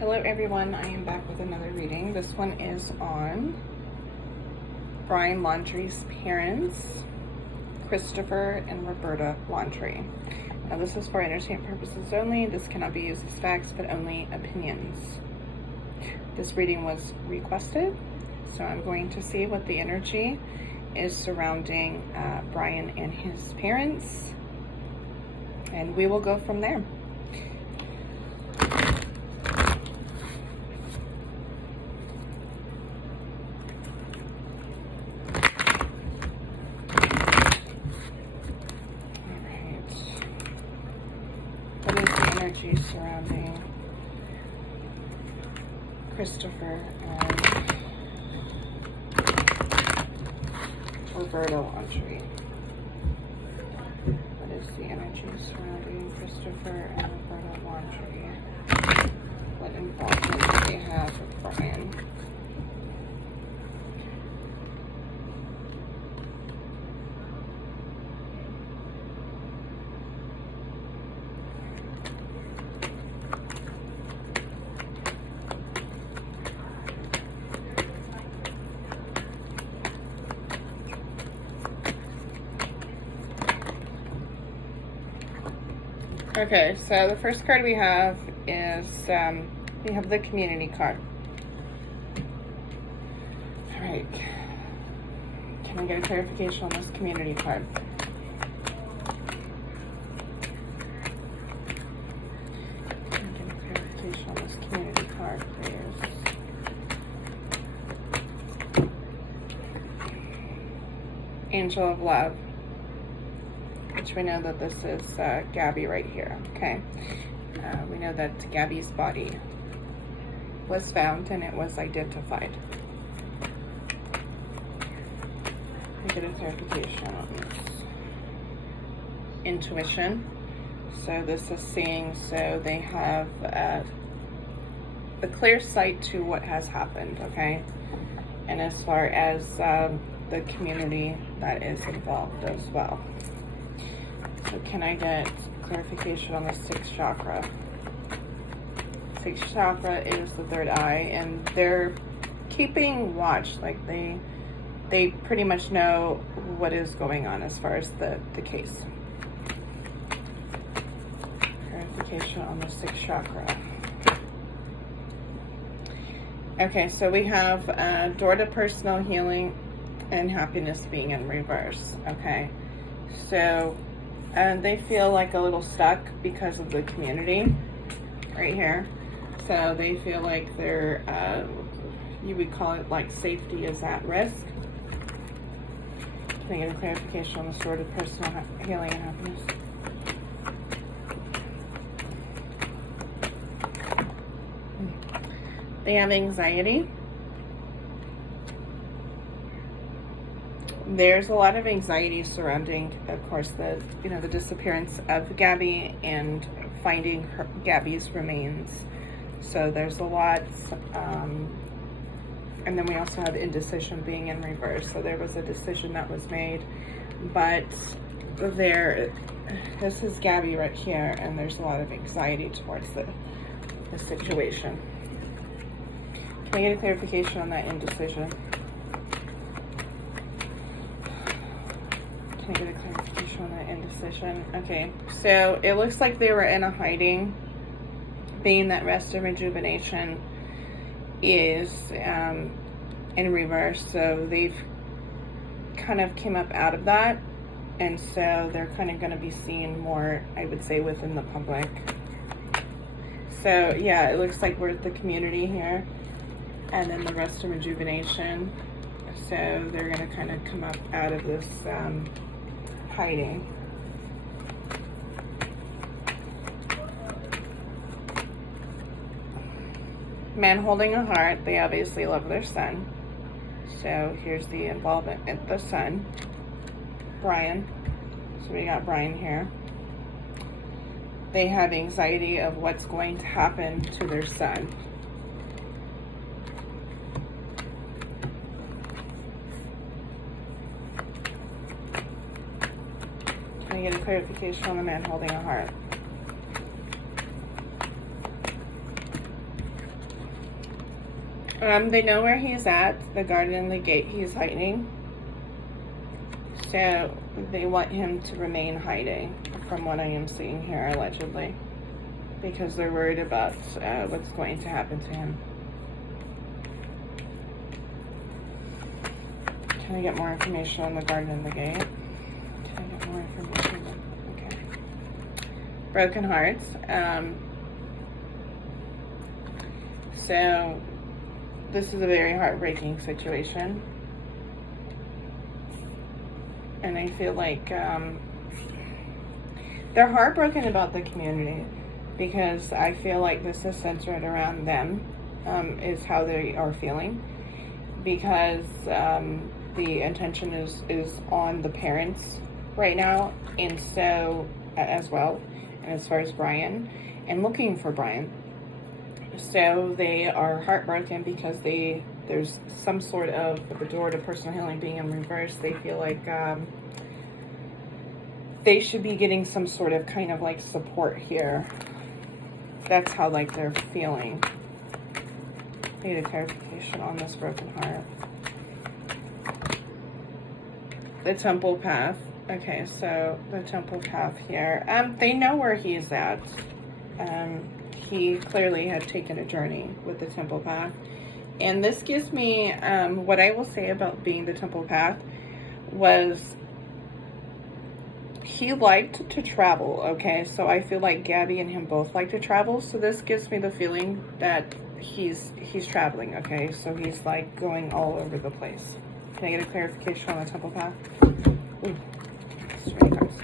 Hello everyone, I am back with another reading. This one is on Brian Laundrie's parents, Christopher and Roberta Laundrie. Now this is for entertainment purposes only. This cannot be used as facts, but only opinions. This reading was requested, so I'm going to see what the energy is surrounding Brian and his parents, and we will go from there. What is the energy surrounding Christopher and Roberta Laundrie? What is the energy surrounding Christopher and Roberta Laundrie? What involvement do they have with Brian? Okay, so the first card we have is, we have the community card. All right, can I get a clarification on this community card? Can I get a clarification on this community card, please? Angel of Love. Which we know that this is Gabby right here, okay? We know that Gabby's body was found and it was identified. Let me get a clarification on this. Intuition. So this is seeing, so they have a clear sight to what has happened, okay? And as far as the community that is involved as well. So can I get clarification on the sixth chakra? Sixth chakra is the third eye, and they're keeping watch. Like they pretty much know what is going on as far as the case. Clarification on the sixth chakra. Okay, so we have door to personal healing and happiness being in reverse. Okay, so and they feel like a little stuck because of the community right here. So they feel like they're, you would call it like safety is at risk. Can I get a clarification on the sort of personal healing and happiness? They have anxiety. There's a lot of anxiety surrounding, of course, the disappearance of Gabby and finding Gabby's remains. So there's a lot, and then we also have indecision being in reverse. So there was a decision that was made, but this is Gabby right here, and there's a lot of anxiety towards the situation. Can I get a clarification on that indecision? Can I get a clarification on that indecision? Okay, so it looks like they were in a hiding, being that rest and rejuvenation is in reverse. So they've kind of came up out of that, and so they're kind of going to be seen more, I would say, within the public. So yeah, it looks like we're at the community here, and then the rest and rejuvenation. So they're going to kind of come up out of this hiding. Man holding a heart. They obviously love their son. So here's the involvement at the son, Brian. So we got Brian here. They have anxiety of what's going to happen to their son. Can I get a clarification on the man holding a heart? They know where he's at, the garden and the gate he's hiding. So they want him to remain hiding, from what I am seeing here, allegedly. Because they're worried about what's going to happen to him. Can I get more information on the garden and the gate? Can I get more information? Okay. Broken hearts. So this is a very heartbreaking situation. And I feel like they're heartbroken about the community, because I feel like this is centered around them, is how they are feeling, because the intention is on the parents right now, and so as well, and as far as Brian, and looking for Brian. So they are heartbroken because there's some sort of, with the door to personal healing being in reverse, they feel like they should be getting some sort of kind of like support here. That's how like they're feeling. I need a clarification on this broken heart. The temple path. Okay, so the temple path here. They know where he's at. He clearly had taken a journey with the temple path. And this gives me, what I will say about being the temple path was he liked to travel, okay? So I feel like Gabby and him both like to travel. So this gives me the feeling that he's traveling, okay? So he's like going all over the place. Can I get a clarification on the temple path? Ooh, straight cards.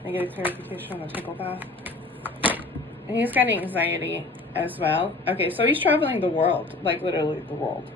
Can I get a clarification on the temple path? And he's got anxiety as well. Okay, so he's traveling the world, like literally the world.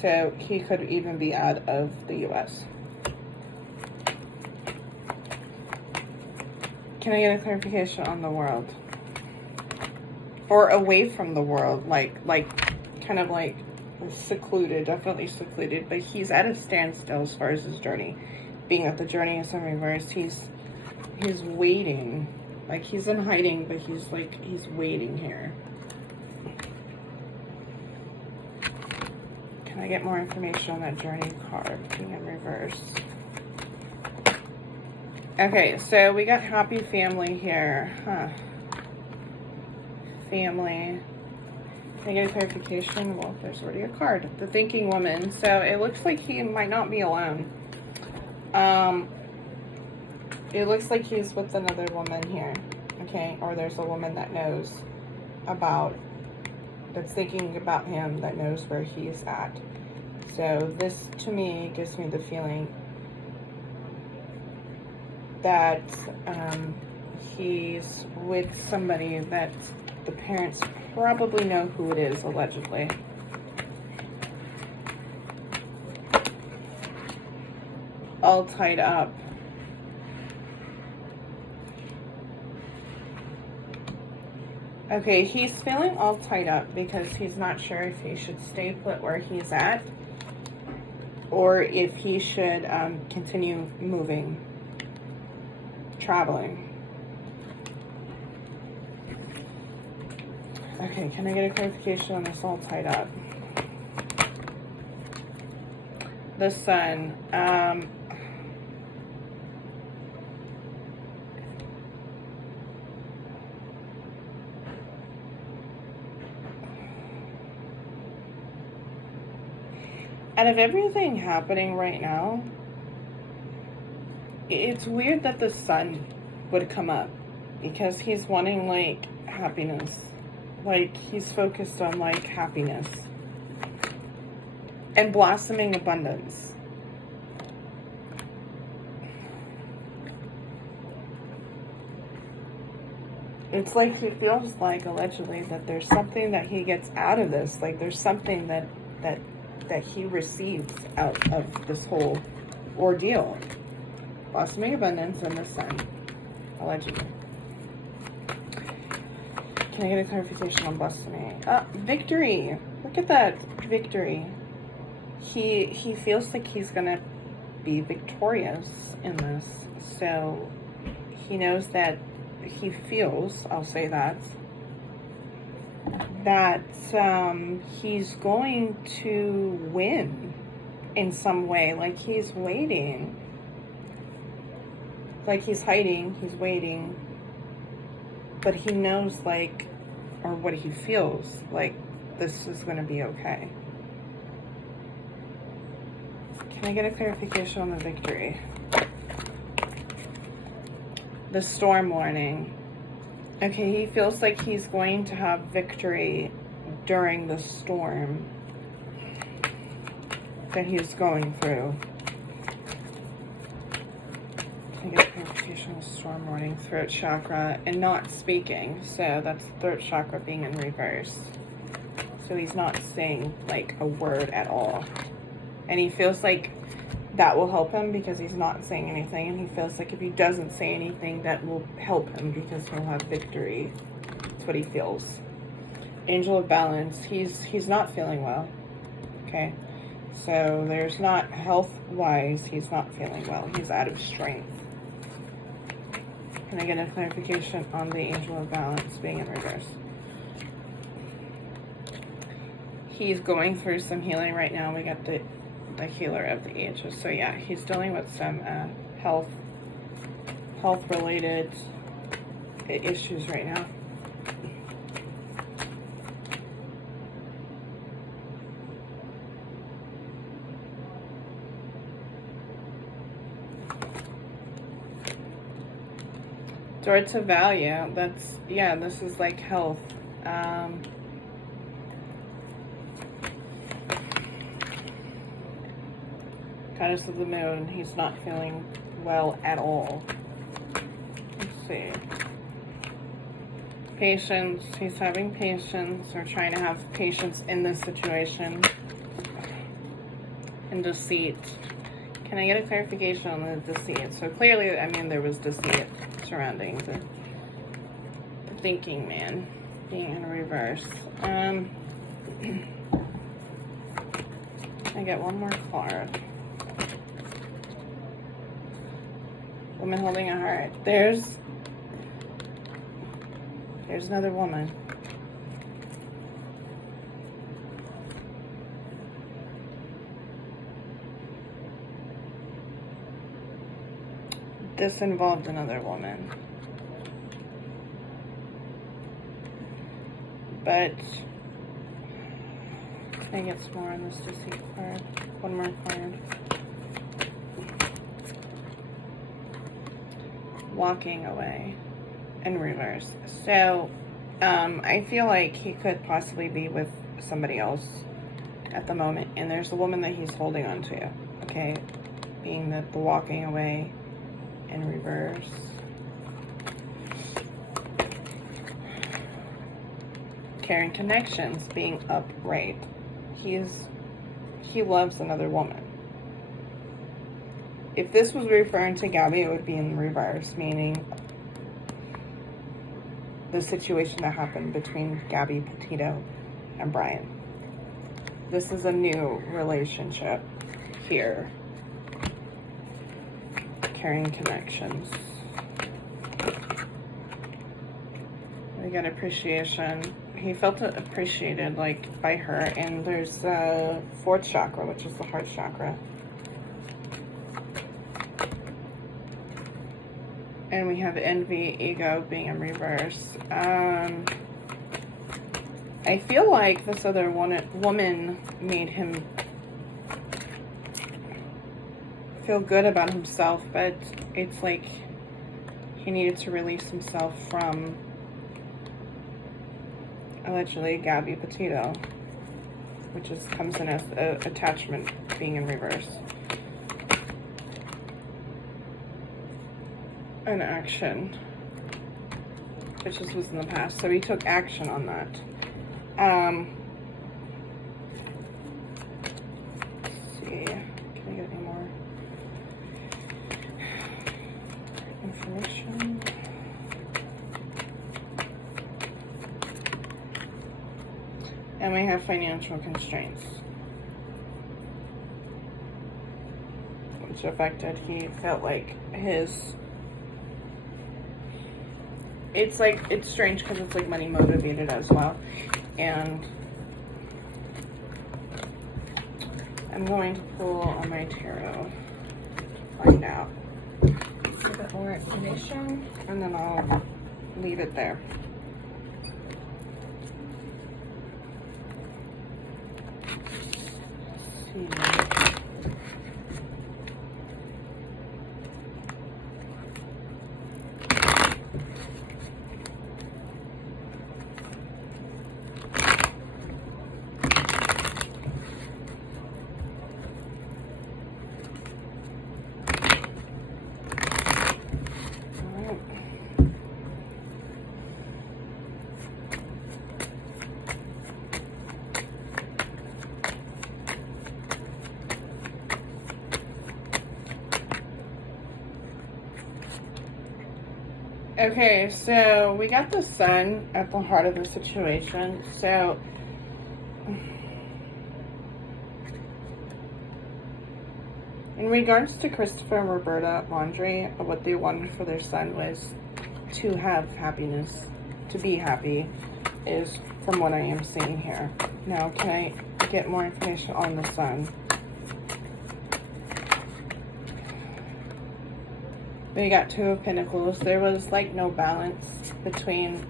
So he could even be out of the U.S. Can I get a clarification on the world? Or away from the world, like kind of like secluded, definitely secluded, but he's at a standstill as far as his journey. Being that the journey is in reverse, he's waiting. Like he's in hiding, but he's waiting here. Can I get more information on that journey card being in reverse? Okay, so we got happy family here. Huh. Family. Can I get a clarification? Well, there's already a card. The thinking woman. So it looks like he might not be alone. It looks like he's with another woman here. Okay, or there's a woman that knows about, that's thinking about him, that knows where he's at. So this, to me, gives me the feeling that he's with somebody that the parents probably know who it is, allegedly. All tied up. Okay, he's feeling all tied up because he's not sure if he should stay put where he's at or if he should continue moving, traveling. Okay, can I get a clarification on this all tied up? The sun. Out of everything happening right now, it's weird that the sun would come up because he's wanting like happiness. Like he's focused on like happiness and blossoming abundance. It's like he feels like allegedly that there's something that he gets out of this. Like there's something that he receives out of this whole ordeal. Blossoming abundance and the sun, allegedly. Can I get a clarification on blossoming? Victory. Look at that, victory. He feels like he's gonna be victorious in this. So he knows that he feels, I'll say that, that he's going to win in some way. Like he's waiting. Like he's hiding, he's waiting. But he knows, like, or what he feels, like this is going to be okay. Can I get a clarification on the victory? The storm warning. Okay, he feels like he's going to have victory during the storm that he's going through. Can I get a clarification on the storm warning? Throat chakra and not speaking. So that's throat chakra being in reverse. So he's not saying like a word at all. And he feels like that will help him because he's not saying anything, and he feels like if he doesn't say anything, that will help him because he'll have victory. That's what he feels. Angel of Balance. He's not feeling well. Okay, so there's not health-wise. He's not feeling well. He's out of strength. Can I get a clarification on the Angel of Balance being in reverse? He's going through some healing right now. We got the healer of the ages. So yeah, he's dealing with some health related issues right now. Door to value. That's, yeah, this is like health. Goddess of the Moon, he's not feeling well at all. Let's see. Patience, he's having patience, or trying to have patience in this situation. And deceit. Can I get a clarification on the deceit? So clearly, I mean, there was deceit surrounding the thinking man being in reverse. I get one more card. Woman holding a heart. There's another woman. This involved another woman. But can I get some more on this deceit card? One more card. Walking away in reverse. So I feel like he could possibly be with somebody else at the moment, and there's a woman that he's holding on to. Okay, being the walking away in reverse. Caring connections being upright. He loves another woman. If this was referring to Gabby, it would be in reverse, meaning the situation that happened between Gabby Petito and Brian. This is a new relationship here. Caring connections. We got appreciation. He felt appreciated, like, by her. And there's fourth chakra, which is the heart chakra. And we have envy, ego being in reverse. I feel like this other woman made him feel good about himself, but it's like he needed to release himself from allegedly Gabby Petito, which comes in as attachment being in reverse. An action, which was in the past, so he took action on that. Let's see, can I get any more information? And we have financial constraints, which affected, he felt like his, it's strange because it's like money motivated as well. And I'm going to pull on my tarot to find out a bit more information, and then I'll leave it there. Let's see. Okay, so we got the sun at the heart of the situation. So in regards to Christopher and Roberta Laundrie, what they wanted for their son was to have happiness, to be happy, is from what I am seeing here. Now, can I get more information on the sun? We got Two of Pentacles. There was like no balance between,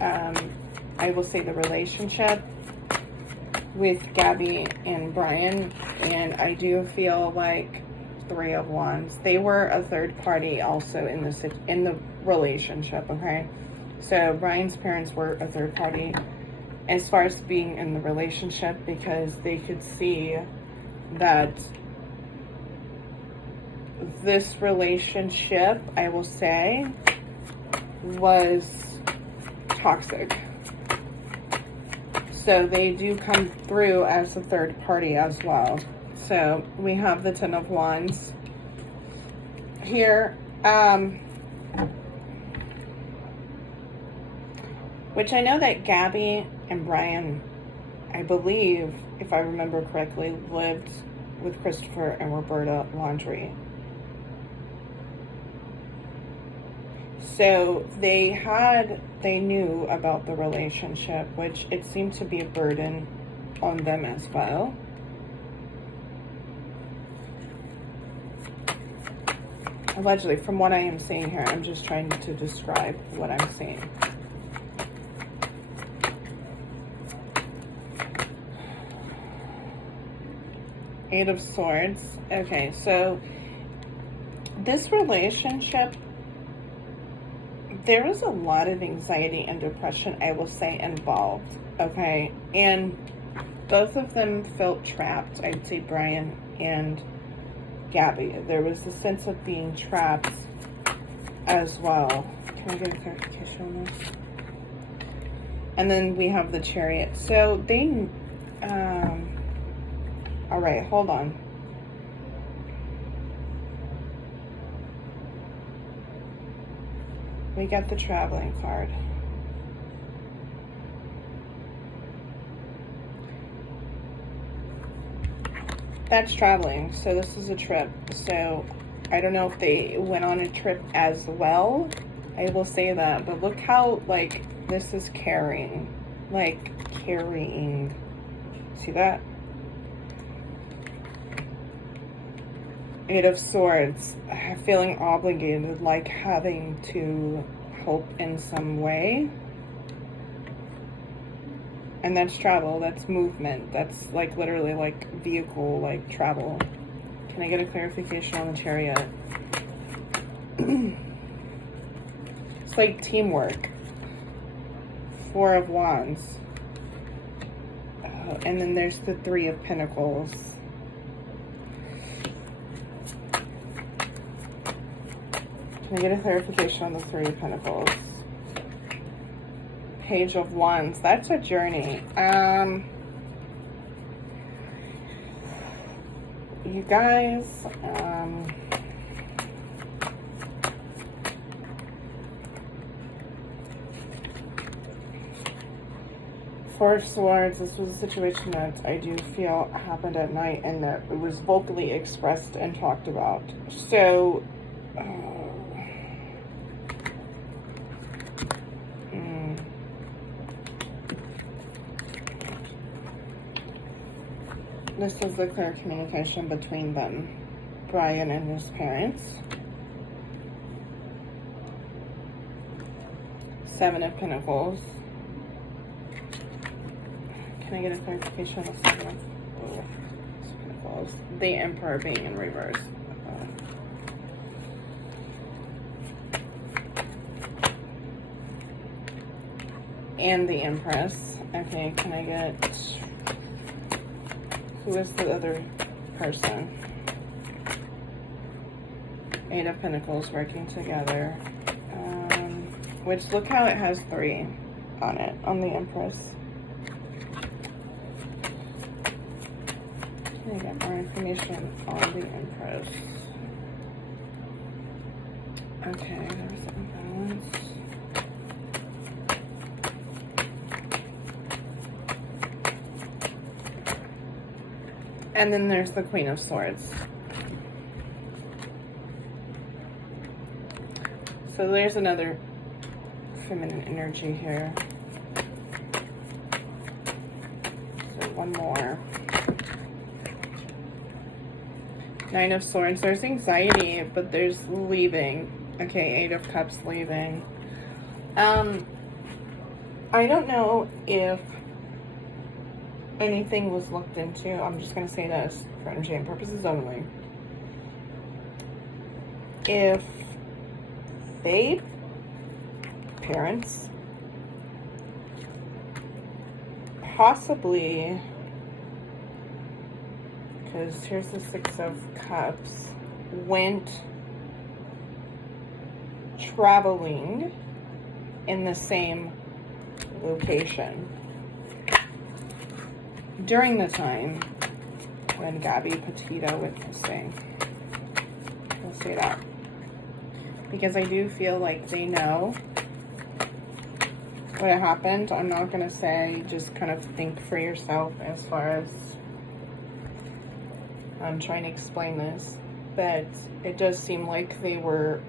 I will say, the relationship with Gabby and Brian. And I do feel like Three of Wands. They were a third party also in the relationship, okay? So Brian's parents were a third party as far as being in the relationship, because they could see that this relationship, I will say, was toxic. So they do come through as a third party as well. So we have the Ten of Wands here, which I know that Gabby and Brian, I believe, if I remember correctly, lived with Christopher and Roberta Laundrie. So they knew about the relationship, which it seemed to be a burden on them as well. Allegedly, from what I am seeing here, I'm just trying to describe what I'm seeing. Eight of Swords. Okay, so this relationship, there was a lot of anxiety and depression, I will say, involved, okay? And both of them felt trapped, I'd say Brian and Gabby. There was a sense of being trapped as well. Can I get a clarification on this? And then we have the Chariot. So they, all right, hold on. We got the traveling card. That's traveling, so this is a trip. So I don't know if they went on a trip as well. I will say that, but look how, like, this is carrying. Like, carrying. See that? Eight of Swords, feeling obligated, like having to help in some way. And that's travel, that's movement, that's like literally like vehicle, like travel. Can I get a clarification on the Chariot? It's like teamwork. Four of Wands. And then there's the Three of Pentacles. Can I get a clarification on the Three of Pentacles? Page of Wands. That's a journey. You guys, Four of Swords, this was a situation that I do feel happened at night and that it was vocally expressed and talked about. So, This is the clear communication between them, Brian and his parents. Seven of Pentacles. Can I get a clarification on the Seven of Pentacles? The Emperor being in reverse. And the Empress. Okay, can I get... Who is the other person? Eight of Pentacles working together. Which, look how it has 3 on it, on the Empress. Can I get more information on the Empress? Okay, there's imbalance. And then there's the Queen of Swords. So there's another feminine energy here. So one more. Nine of Swords. There's anxiety, but there's leaving. Okay, Eight of Cups leaving. I don't know if anything was looked into. I'm just going to say this for energy purposes only. If they, parents, possibly, because here's the Six of Cups, went traveling in the same location during the time when Gabby Petito went missing. Let's say that. Because I do feel like they know what happened. I'm not going to say, just kind of think for yourself as far as I'm trying to explain this. But it does seem like they were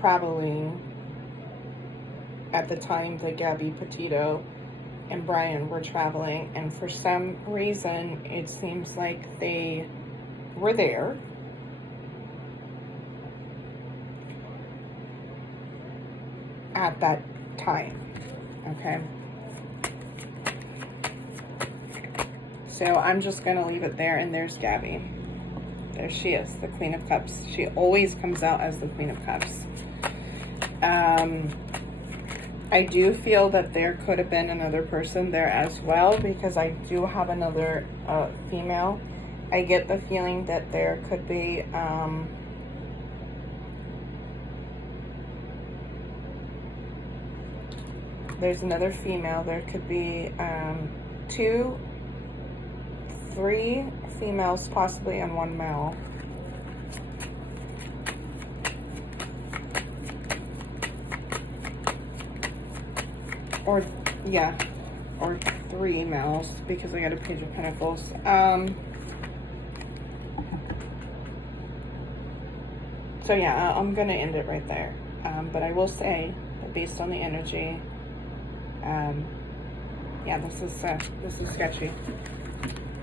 traveling at the time that Gabby Petito and Brian were traveling, and for some reason it seems like they were there at that time. Okay, so I'm just gonna leave it there. And there's Gabby. There she is, the Queen of Cups. She always comes out as the Queen of Cups. I do feel that there could have been another person there as well, because I do have another female. I get the feeling that there could be there's another female. There could be 2, 3 females possibly, and 1 male. Or, yeah, or 3 males, because I got a Page of Pentacles. So yeah, I'm gonna end it right there. But I will say that based on the energy, yeah, this is sketchy.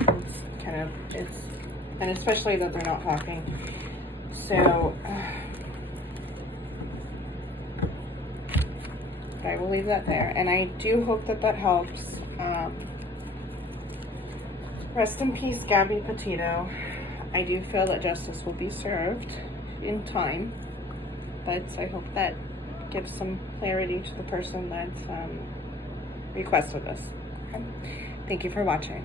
It's kind of, and especially that they're not talking. So, I will leave that there, and I do hope that that helps. Rest in peace, Gabby Petito. I do feel that justice will be served in time, but I hope that gives some clarity to the person that requested this. Okay? Thank you for watching.